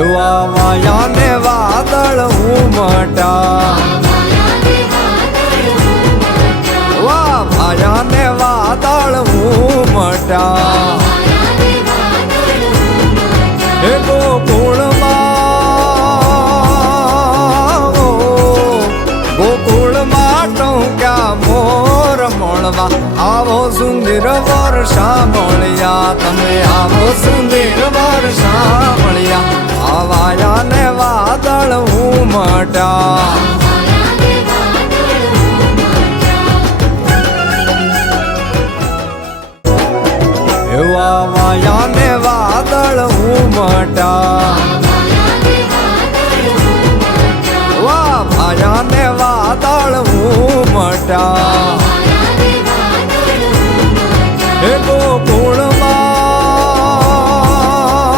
એવા વાયા ને વાદળ ઉમટા, વા વાયા ને વાદળ ઉમટા. હે ગોકુળમાં ટોક્યા મોર મળવા, આવો સુંદર વર્ષા મળ્યા તમે, આવો સુંદર વર્ષા મળ્યા. આવાયા ને વાદળ ઉમટા, એવા વાયા ને વાદળ ઉમટા, વા વાયા ને વાદળ ઉમટા.